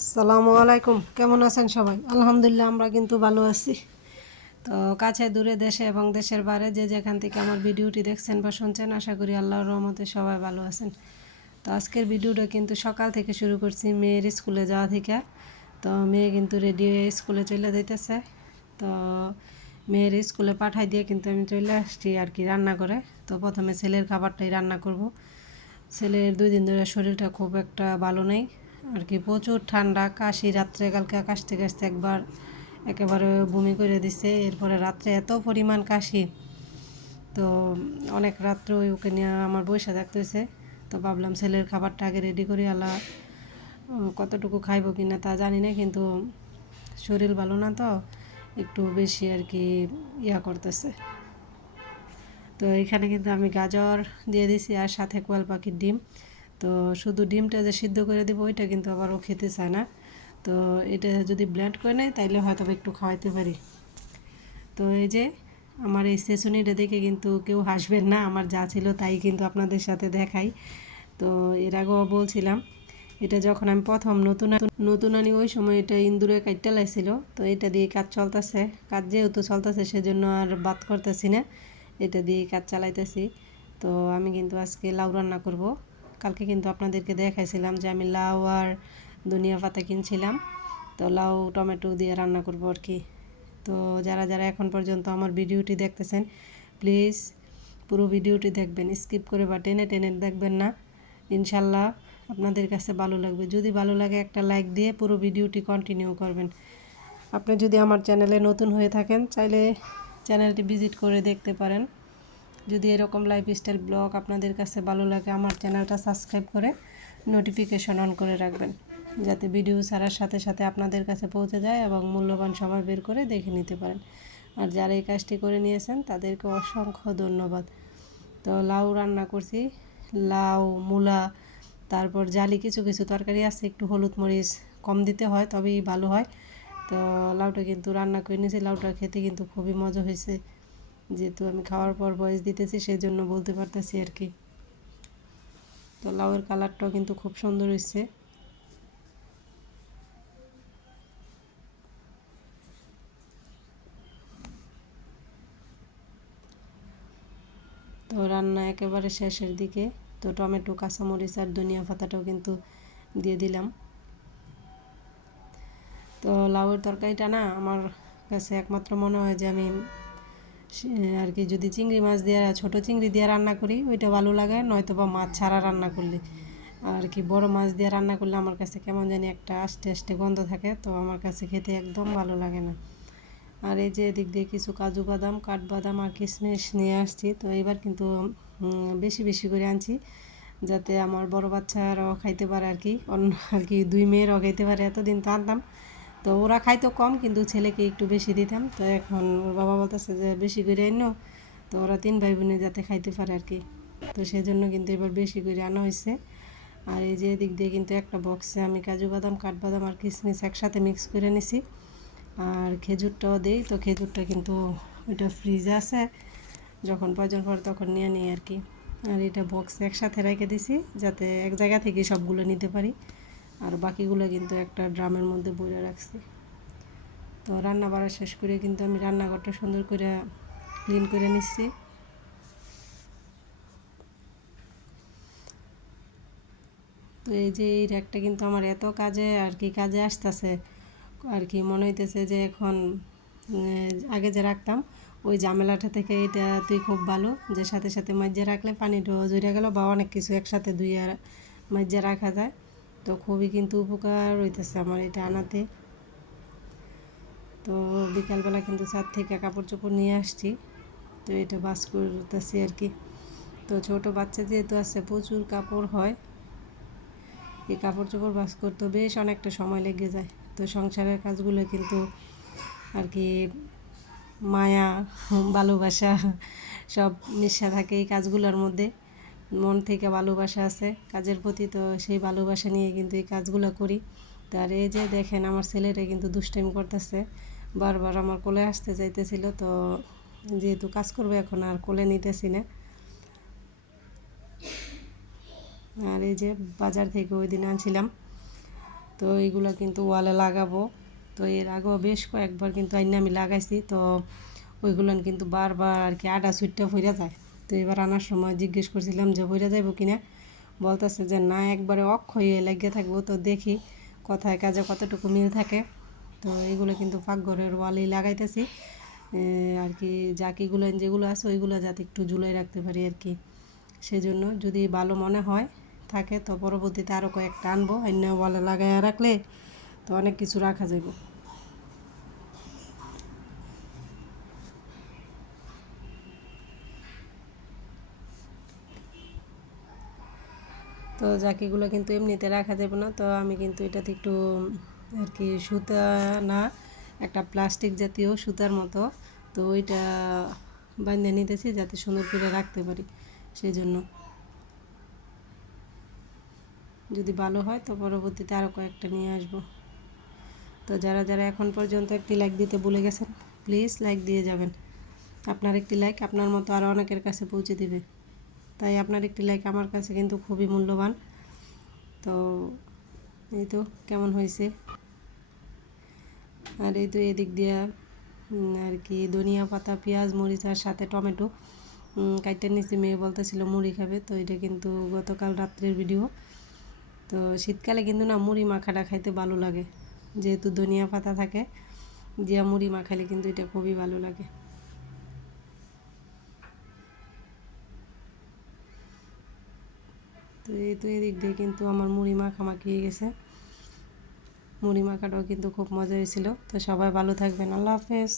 আসসালামু আলাইকুম। কেমন আছেন সবাই? আলহামদুলিল্লাহ, আমরা কিন্তু ভালো আছি। তো কাছে দূরে দেশে এবং দেশের বাইরে যে যেখান থেকে আমার ভিডিওটি দেখছেন বা শুনছেন, আশা করি আল্লাহর রহমতে সবাই ভালো আছেন। তো আজকের ভিডিওটা কিন্তু সকাল থেকে শুরু করছি মেয়ের স্কুলে যাওয়া থেকে। তো মেয়ে কিন্তু রেডি হয়ে স্কুলে চলে যাইতেছে। তো মেয়ের স্কুলে পাঠাই দিয়ে কিন্তু আমি চলে আসছি আর কি রান্না করে তো প্রথমে ছেলের খাবারটাই রান্না করব। ছেলের দুই দিন ধরে শরীরটা খুব একটা ভালো নেই। আর কি প্রচুর ঠান্ডা কাশি রাত্রে কালকে কাশতে কাশতে একবার একেবারে বমি করে দিছে। এরপরে রাত্রে এত পরিমাণ কাশি তো অনেক রাত্রে ওকে নিয়ে আমার বৈশা থাকতে হয়েছে তো ভাবলাম ছেলের খাবারটা আগে রেডি করি উম, কতটুকু খাইবো কি না তা জানি না কিন্তু শরীর ভালো না তো একটু বেশি আর কি ইয়া করতেছে। তো এখানে কিন্তু আমি গাজর দিয়ে দিছি আর সাথে কোয়াল পাখির ডিম। তো শুধু ডিমটা যে সিদ্ধ করে দেবো, ওইটা কিন্তু আবার ও খেতে চায় না। তো এটা যদি ব্লেন্ড করে নেয়, তাইলে হয়তো একটু খাওয়াইতে পারি। তো এই যে আমার এই সেশনিটা দেখে কিন্তু কেউ হাসবেন না, আমার যা ছিল তাই কিন্তু আপনাদের সাথে দেখাই। তো এর আগেও বলছিলাম, এটা যখন আমি প্রথম নতুন নতুন আনি ওই সময় এটা ইন্দুরে কাটতে লাগছিল। তো এটা দিয়ে কাজ চলতেছে, কাজ যেহেতু চলতেছে, সেজন্য আর বাদ করতেছি না। এটা দিয়ে কাজ চালাইতেছি। তো আমি কিন্তু আজকে লাউ রান্না করব। কালকে কিন্তু আপনাদেরকে দেখাইছিলাম যে আমি লাউ আর ধনিয়া পাতা কিনছিলাম। তো লাউ, টমেটো দিয়ে রান্না করব আর কি। তো যারা যারা এখন পর্যন্ত আমার ভিডিওটি দেখতেছেন, প্লিজ পুরো ভিডিওটি দেখবেন, স্কিপ করে বা টেনে টেনে দেখবেন না। ইনশাল্লাহ আপনাদের কাছে ভালো লাগবে। যদি ভালো লাগে একটা লাইক দিয়ে পুরো ভিডিওটি কন্টিনিউ করবেন। আপনি যদি আমার চ্যানেলে নতুন হয়ে থাকেন, চাইলে চ্যানেলটি ভিজিট করে দেখতে পারেন। যদি এরকম লাইফস্টাইল ব্লগ আপনাদের কাছে ভালো লাগে, আমার চ্যানেলটা সাবস্ক্রাইব করে নোটিফিকেশন অন করে রাখবেন, যাতে ভিডিও ছাড়ার সাথে সাথে আপনাদের কাছে পৌঁছে যায় এবং মূল্যবান সময় বের করে দেখে নিতে পারেন। আর যারা এই কাজটি করে নিয়েছেন, তাদেরকে অসংখ্য ধন্যবাদ। তো লাউ রান্না করছি, লাউ, মূলা, তারপর জালি কিছু কিছু তরকারি আছে, একটু হলুদ মরিচ কম দিতে হয়, তবেই ভালো হয়। তো লাউটা কিন্তু রান্না করে নিয়েছি, লাউটা খেতে কিন্তু খুবই মজা হয়েছে। যেহেতু আমি খাওয়ার পর বয়স দিতেছি সেই জন্য বলতে পারতেছি আর কি। তো লাউয়ের কালারটাও কিন্তু খুব সুন্দর হয়েছে। তো রান্না একেবারে শেষের দিকে, তো টমেটো, কাঁচামরিচ আর ধনিয়া পাতাটাও কিন্তু দিয়ে দিলাম। তো লাউয়ের তরকারিটা না, আমার কাছে একমাত্র মনে হয় যে আমি আর কি যদি চিংড়ি মাছ দিয়ে ছোট চিংড়ি দিয়ে রান্না করি, ওইটা ভালো লাগে নয়তো বা মাছ ছাড়া রান্না করলে। আর কি বড় মাছ দিয়ে রান্না করলে আমার কাছে কেমন জানি একটা আস্তে আস্তে গন্ধ থাকে, তো আমার কাছে খেতে একদম ভালো লাগে না। আর এই যে এদিক দিয়ে কিছু কাজু বাদাম কাঠবাদাম আর কিশমিশ নিয়ে আসছি, তো এবার কিন্তু বেশি বেশি করে আনছি, যাতে আমার বড় বাচ্চারাও খাইতে পারে আর কি, অন্য আর কি দুই মেয়েরাও খাইতে পারে, এতদিন তো আনতাম। তো ওরা খাইতো কম, কিন্তু ছেলেকে একটু বেশি দিতাম। তো এখন ওর বাবা বলতেছে যে বেশি করে এনো তো ওরা তিন ভাই বোনে যাতে খাইতে পারে আর কি তো সেই জন্য কিন্তু এবার বেশি করে আনা হয়েছে আর এই যে এদিক দিয়ে কিন্তু একটা বক্সে আমি কাজু বাদাম কাঠবাদাম আর কিশমিশ একসাথে মিক্স করে নিছি। আর খেজুরটাও দিই, তো খেজুরটা কিন্তু ওইটা ফ্রিজে আছে। যখন প্রয়োজন পড়ে তখন নিয়ে নিই আর কি আর এটা বক্সে একসাথে রেখে দিছি, যাতে এক জায়গা থেকে সবগুলো নিতে পারি। আর বাকিগুলো কিন্তু একটা ড্রামের মধ্যে বইরে রাখছি। তো রান্না বাড়া শেষ করে কিন্তু আমি রান্নাঘরটা সুন্দর করে ক্লিন করে নিচ্ছি। তো এই যে এই র্যাকটা কিন্তু আমার এত কাজে আর কি কাজে আসতেছে, আর কি মনে হইতেছে যে এখন আগে যে রাখতাম, ওই ঝামেলাটা থেকে এটা তুই খুব ভালো, যে সাথে সাথে মাঝে রাখলে পানিটা জড়িয়ে গেল বা অনেক কিছু একসাথে আর মাঝে রাখা যায়। তো খুবই কিন্তু উপকার হইতেছে আমার এটা আনাতে। তো বিকালবেলা কিন্তু ছাদ থেকে কাপড় চোপড় নিয়ে আসছি। তো এটা বাস করতেছি আর কি। তো ছোট বাচ্চা যেহেতু আছে, প্রচুর কাপড় হয়। এই কাপড় চোপড় বাস করতে বেশ অনেকটা সময় লেগে যায়। তো সংসারের কাজগুলো কিন্তু আর কি মায়া, ভালোবাসা, সব মিশা থাকে এই কাজগুলোর মধ্যে। মন থেকে ভালোবাসা আছে। কাজের প্রতি তো সেই ভালোবাসা নিয়ে কিন্তু এই কাজগুলো করি। তার এই যে দেখেন, আমার ছেলেটা কিন্তু দুষ্টাইম করতেছে। বারবার আমার কোলে আসতে চাইতেছিল, তো যেহেতু কাজ করবে এখন, আর কোলে নিতেছি না। আর এই যে বাজার থেকে ওই দিন আনছিলাম, তো এইগুলো কিন্তু ওয়ালে লাগাবো। তো এর আগেও বেশ কয়েকবার কিন্তু আইনে আমি লাগাইছি, তো ওইগুলো কিন্তু বারবার আর কি আটা সুইটটা ফইরা যায়। তো এবার আনার সময় জিজ্ঞেস করছিলাম যে ফইরা যাইব কিনা? বলতেছে যে, না, একবারে অক্ষয়ে লেগে থাকব তো দেখি কথায় কাজে কতটুকু মিল থাকে। তো এগুলো কিন্তু পাকঘরের ওয়ালেই লাগাইতেছি। আর কি, জাকিগুলো, যেগুলো আছে ওইগুলো যাতে একটু ঝুলাই রাখতে পারি আর কি। সেজন্য যদি ভালো মনে হয়, থাকে, তো পরবর্তীতে আরও কয়েকটা আনব। অন্য ওয়ালে লাগাইয়া রাখলে তো অনেক কিছু রাখা যাবে তো জাকিগুলো কিন্তু এমনিতে রাখা যাবে না। তো আমি কিন্তু এটাতে একটু আর কি সুতা না, একটা প্লাস্টিক জাতীয় সুতার মতো, তো ওইটা বান্ধে নিতেছি যাতে সুন্দর করে রাখতে পারি সেই জন্য যদি ভালো হয় তো পরবর্তীতে আরও কয়েকটা নিয়ে আসব। তো যারা যারা এখন পর্যন্ত একটি লাইক দিতে ভুলে গেছেন প্লিজ লাইক দিয়ে যাবেন। আপনার একটি লাইক আপনার মতো আরও অনেকের কাছে পৌঁছে দিবে। তাই আপনার একটি লাইক আমার কাছে কিন্তু খুবই মূল্যবান। তো এই তো কেমন হয়েছে? আর এই তো এদিক দিয়ে আর কি, ধনিয়া পাতা, পেঁয়াজ, মরিচ আর সাথে টমেটো। কাইটার নিচে মেয়ে বলতেছিল মুড়ি খাবে, তো এটা কিন্তু গতকাল রাত্রের ভিডিও তো শীতকালে কিন্তু না মুড়ি মাখাটা খাইতে ভালো লাগে। যেহেতু ধনিয়া পাতা থাকে, দিয়া মুড়ি মাখালে কিন্তু এটা খুবই ভালো লাগে। তো এই তো এদিক দিয়ে কিন্তু আমার মুড়ি মাখা মাখিয়ে গেছে। মুড়ি মাখাটাও কিন্তু খুব মজা হয়েছিল। তো সবাই ভালো থাকবেন। আল্লাহ হাফেজ।